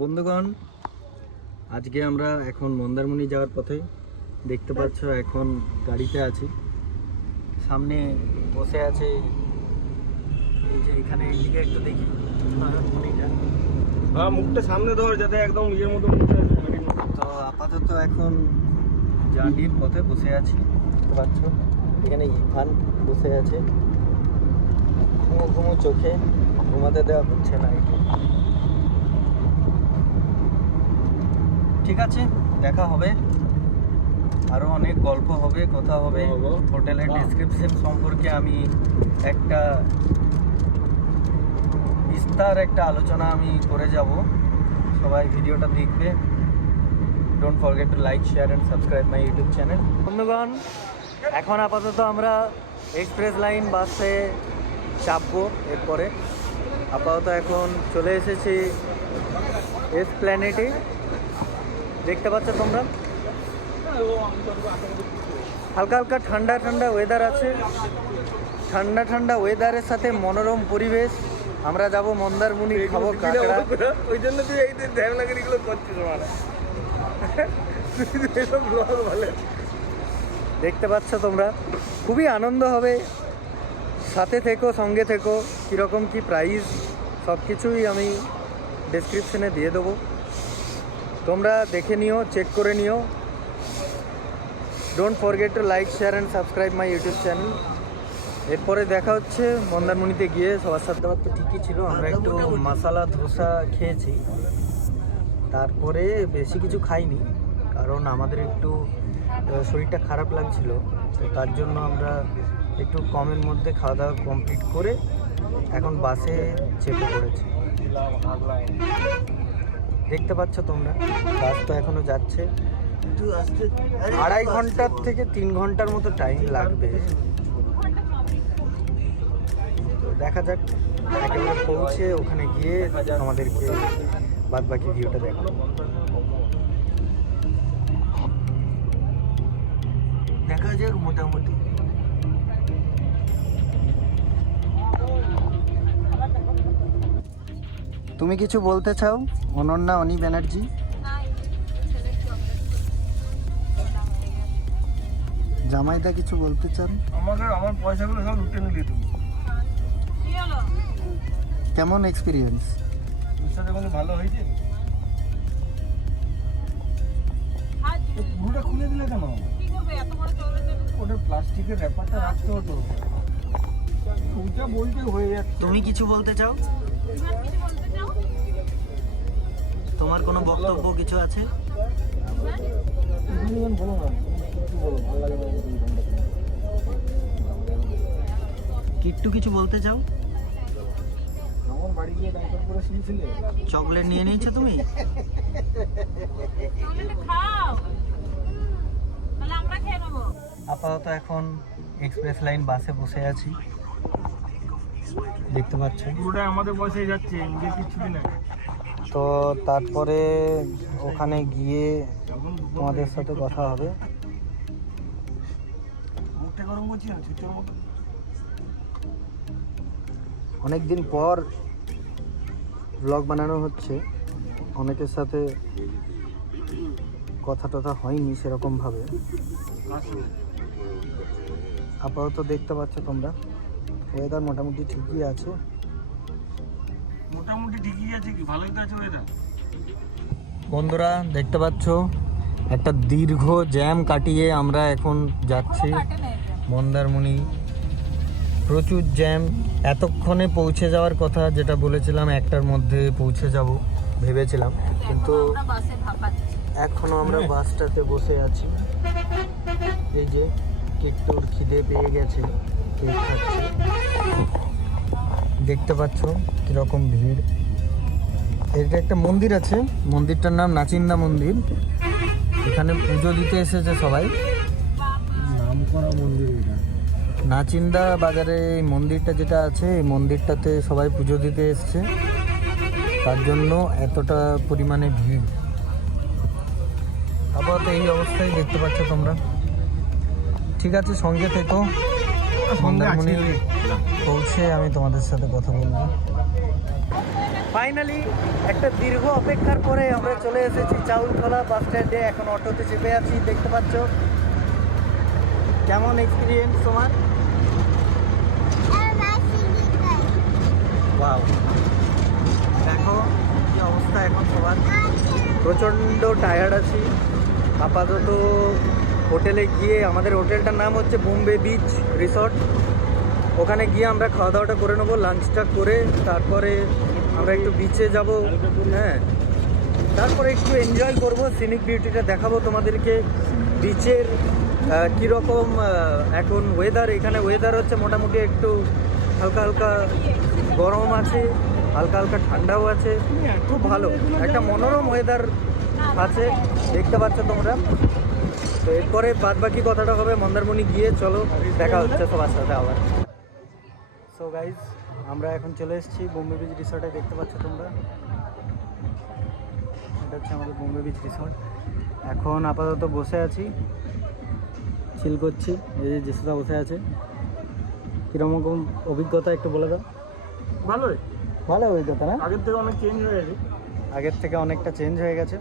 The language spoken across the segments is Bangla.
বন্ধুগণ, আজকে আমরা এখন মন্দারমণি যাওয়ার পথে। দেখতে পাচ্ছ এখন গাড়িতে আছি, সামনে বসে আছে এই যে এখানে এদিকে একটু দেখি হ্যাঁ, মুখটা সামনে ধর যাতে একদম ইয়ের মতো মুখটা আসে। তো আপাতত এখন জার্নির পথে বসে আছি। দেখতে পাচ্ছ এখানে ইরফান বসে আছে, ঘুমো ঘুমো চোখে, ঘুমাতে দেওয়া হচ্ছে না একে। ঠিক আছে, দেখা হবে, আরো অনেক গল্প হবে, কথা হবে। হোটেলের ডেসক্রিপশন সম্পর্কে আমি একটা বিস্তার একটা আলোচনা আমি করে যাব। সবাই ভিডিওটা দেখবে। Don't forget to like, share and subscribe my YouTube channel. বন্ধুগণ, এখন আপাতত আমরা এক্সপ্রেস লাইন বাসে চাপবো। এরপরে আপাতত এখন চলে এসেছি এসপ্ল্যানেডে। দেখতে পাচ্ছ তোমরা, হালকা হালকা ঠান্ডা ঠান্ডা ওয়েদার আছে। ঠান্ডা ঠান্ডা ওয়েদারের সাথে মনোরম পরিবেশ। আমরা যাব মন্দারমণি, খাবো কাঁকড়া। ওই জন্য তুই এই ধ্যানলাগিরিগুলো করছিস মানে। দেখতে পাচ্ছ তোমরা, খুবই আনন্দ হবে। সাথে থেকো, সঙ্গে থেকো। কীরকম কী প্রাইস সব কিছুই আমি ডেসক্রিপশনে দিয়ে দেবো, তোমরা দেখে নিও, চেক করে নিও। Don't forget to like, share and subscribe my YouTube channel. এরপরে দেখা হচ্ছে মন্দারমণিতে গিয়ে। সবার সাথে তো ঠিকই ছিল, আমরা একটু মশালা ধোসা খেয়েছি, তারপরে বেশি কিছু খাইনি, কারণ আমাদের একটু শরীরটা খারাপ লাগছিল। তো তার জন্য আমরা একটু কমের মধ্যে খাওয়া দাওয়া কমপ্লিট করে এখন বাসে চেপে পড়েছি। দেখতে পাচ্ছ তোমরা, বাস তো এখনো যাচ্ছে। 2.5 ঘন্টার থেকে 3 ঘন্টার মতো টাইম লাগবে। তো দেখা যাক, একেবারে পৌঁছে ওখানে গিয়ে আমাদেরকে বাদ বাকি ভিউটা দেখাবো। দেখা যাক মোটামুটি। তুমি কিছু বলতে চাও অনন্যা অনি ব্যানার্জি? জামাইদা কিছু বলতে চান? আমার পয়সাগুলো সব লুটে নিলি তুমি। কেমন এক্সপিরিয়েন্স? সাথে কোনো ভালো হয়েছে? পুরোটা খুলে দিলে কেন? ওটা প্লাস্টিকের ব্যাপারটা রাখতে হতো। ওটা বলতে হয়ে যাচ্ছে। তুমি কিছু বলতে চাও? তোমার কোনো বক্তব্য কিছু আছে? বলো না, কিছু বলো, ভালো লাগে না। কিট্টু কিছু বলতে চাও? আমার বাড়ি গিয়ে ডাক্তার করে শুনছিলে? চকলেট নিয়ে নিয়েছো তুমি? আপাতত এখন এক্সপ্রেস লাইন বাসে বসে আছি। দেখতে পাচ্ছ পুরোটা আমাদের বয়সে যাচ্ছে, নিজের কিছুই না। তো তারপরে ওখানে গিয়ে তোমাদের সাথে কথা হবে। মুখটা গরম করছি না, ছুটোর মতো। অনেকদিন পর ব্লগ বানানো হচ্ছে, অনেকের সাথে কথা টথা হয়নি সেরকমভাবে। আপাতত দেখতে পাচ্ছ তোমরা, ওয়েদার মোটামুটি ঠিকই আছে। মোটামুটি ঠিকই আছে, কি ভালোই তো আছে ওয়েদার। বন্ধুরা দেখতে পাচ্ছ, একটা দীর্ঘ জ্যাম কাটিয়ে আমরা এখন যাচ্ছি মন্দারমণি। প্রচুর জ্যাম। এতক্ষণে পৌঁছে যাওয়ার কথা, যেটা বলেছিলাম 1টার মধ্যে পৌঁছে যাব ভেবেছিলাম, কিন্তু এখনও আমরা বাসটাতে বসে আছি। এই যে কিট্টুর খিদে পেয়ে গেছে, কেক খাচ্ছে। দেখতে পাচ্ছ কীরকম ভিড়। এটা একটা মন্দির আছে, মন্দিরটার নাম নাচিন্দা মন্দির। এখানে পুজো দিতে এসেছে সবাই। নাম করা মন্দির এটা। নাচিন্দা বাজারে এই মন্দিরটা যেটা আছে, এই মন্দিরটাতে সবাই পুজো দিতে এসছে, তার জন্য এতটা পরিমাণে ভিড়। আপাতত এই অবস্থায় দেখতে পাচ্ছ তোমরা। ঠিক আছে, সঙ্গে থেকো। মন্দারমণি পৌঁছে আমি তোমাদের সাথে কথা বলবো। ফাইনালি একটা দীর্ঘ অপেক্ষার পরে আমরা চলে এসেছি চাউলখোলা বাস স্ট্যান্ডে। এখন অটোতে চেপে আছি, দেখতে পাচ্ছ। কেমন এক্সপিরিয়েন্স তোমার? ওয়াও, দেখো কি অবস্থা এখন সবার। প্রচণ্ড টায়ার্ড আছি। আপাতত হোটেলে গিয়ে, আমাদের হোটেলটার নাম হচ্ছে বোম্বে বিচ রিসর্ট, ওখানে গিয়ে আমরা খাওয়া দাওয়াটা করে নেবো, লাঞ্চটা করে তারপরে আমরা একটু বিচে যাব। হ্যাঁ, তারপরে একটু এনজয় করব, সিনিক বিউটিটা দেখাবো তোমাদেরকে। বিচের কীরকম এখন ওয়েদার, এখানে ওয়েদার হচ্ছে মোটামুটি একটু হালকা হালকা গরম আছে, হালকা হালকা ঠান্ডাও আছে, খুব ভালো একটা মনোরম ওয়েদার আছে, দেখতে পাচ্ছ তোমরা। তো এরপরে বাদ বাকি কথাটা হবে মন্দারমণি গিয়ে। চলো দেখা হচ্ছে সবার সাথে আবার। সো গাইজ, আমরা এখন চলে এসেছি বোম্বে বিচ রিসর্টে, দেখতে পাচ্ছ তোমরা। এটা হচ্ছে আমাদের বোম্বে বিচ রিসর্ট। এখন আপাতত বসে আছি, চিল করছি। এই যে যেসুদা বসে আছে। কীরকম অভিজ্ঞতা একটু বলে দাও। ভালোই, ভালো অভিজ্ঞতা না? আগের থেকে অনেক চেঞ্জ হয়ে গেছে। আগের থেকে অনেকটা চেঞ্জ হয়ে গেছে।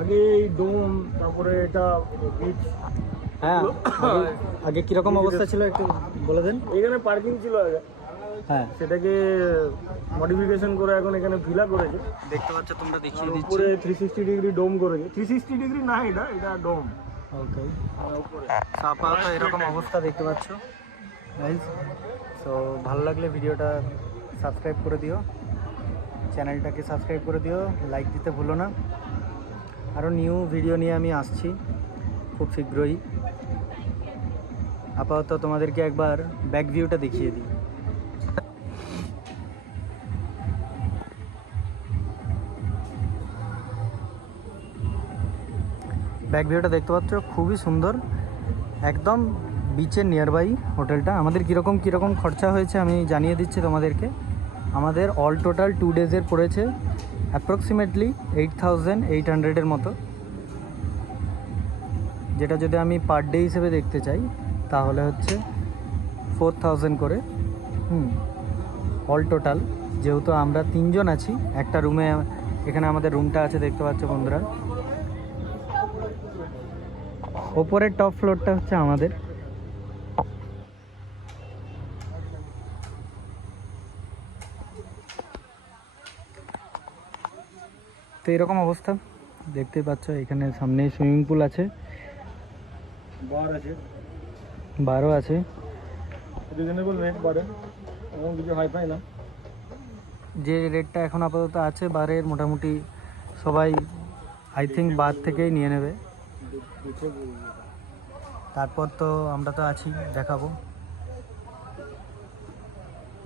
আগে এই ডোম, তারপরে এটা বিচ। হ্যাঁ, আগে কীরকম অবস্থা ছিল একটু বলে দেন। এখানে পার্কিং ছিল আগে, হ্যাঁ, সেটাকে মডিফিকেশন করে এখন এখানে ভিলা করেছে। দেখতে পাচ্ছ তোমরা, দেখিয়ে দিচ্ছি। উপরে 360 ডিগ্রি ডোম করেছে। 360 ডিগ্রি না, এটা ডোম। ওকে, উপরে আপাতত এরকম অবস্থা দেখতে পাচ্ছ গাইজ। সো ভালো লাগলে ভিডিওটা সাবস্ক্রাইব করে দিও, চ্যানেলটাকে সাবস্ক্রাইব করে দিও, লাইক দিতে ভুলো না। আরও নিউ ভিডিও নিয়ে আমি আসছি খুব শীঘ্রই। আপাতত তোমাদেরকে একবার ব্যাক ভিউটা দেখিয়ে দিই। ব্যাক ভিউটা দেখতে পাচ্ছ, খুবই সুন্দর, একদম বিচের নিয়ারবাই হোটেলটা। আমাদের কীরকম খরচা হয়েছে আমি জানিয়ে দিচ্ছি তোমাদেরকে। আমাদের অল টোটাল 2 ডেজের পড়েছে অ্যাপ্রক্সিমেটলি 8,800-এর মতো, যেটা যদি আমি পার ডে হিসেবে দেখতে চাই তাহলে হচ্ছে 4,000 করে। অল টোটাল, যেহেতু আমরা 3 জন আছি একটা রুমে, এখানে আমাদের রুমটা আছে দেখতে পাচ্ছ বন্ধুরা। ওপরের টপ ফ্লোরটা হচ্ছে আমাদের। তো এরকম অবস্থা দেখতেই পাচ্ছ। এখানে সামনে সুইমিং পুল আছে, বারও আছে। রিজনেবল রেট বারে, এবং কিছু হাইফাই না। যে রেটটা এখন আপাতত আছে বারের, মোটামুটি সবাই আই থিঙ্ক বার থেকেই নিয়ে নেবে। তারপর তো আমরা তো আছি, দেখাবো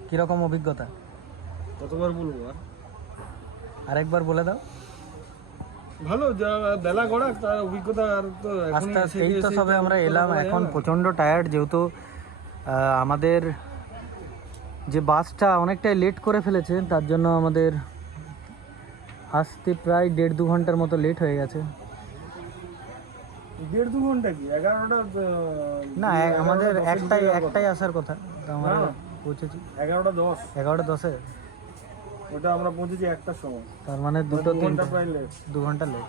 কীরকম অভিজ্ঞতা। কতবার বলবো আরেকবার বলে দাও। ভালো, যা বেলা গড়া তার অভিজ্ঞতা। আর তো আস্তে আস্তে এই তো সবে আমরা এলাম, এখন প্রচণ্ড টায়ার্ড, যেহেতু আমাদের যে বাসটা অনেকটাই লেট করে ফেলেছে, তার জন্য আমাদের আসতে প্রায় 1.5-2 ঘন্টার মতো লেট হয়ে গেছে। 1.5-2 ঘন্টা কি, 11টা না, আমাদের একটাই আসার কথা, তো আমরা পৌঁছেছি 11:10 ওটা আমরা পৌঁছেছি 1টার সময়। তার মানে 2 ঘন্টা প্রায় লেট, 2 ঘন্টা লেট।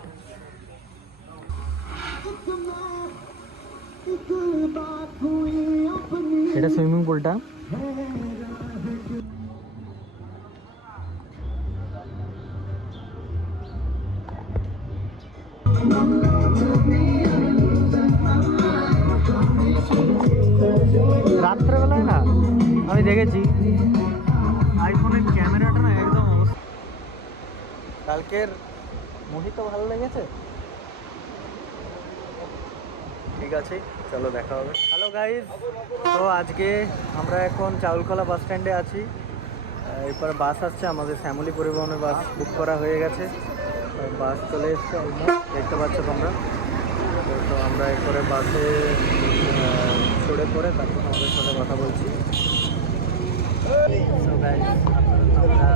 এটা সুইমিং পুলটা। রাত্রেবেলায় না আমি দেখেছি আইফোনের ক্যামেরাটা না একদম অবস্থা। কালকের মুভি তো ভালো লেগেছে। ঠিক আছে, চলো দেখা হবে। হ্যালো গাইজ, তো আজকে আমরা এখন চাউলখোলা বাস স্ট্যান্ডে আছি। এরপরে বাস আসছে, আমাদের ফ্যামিলি পরিবহনের বাস বুক করা হয়ে গেছে। বাস চলে এসছে, দেখতে পাচ্ছ তোমরা। তো আমরা এরপরে বাসে চড়ে পড়ে তারপর আমাদের সাথে কথা বলছি। So guys, আমরা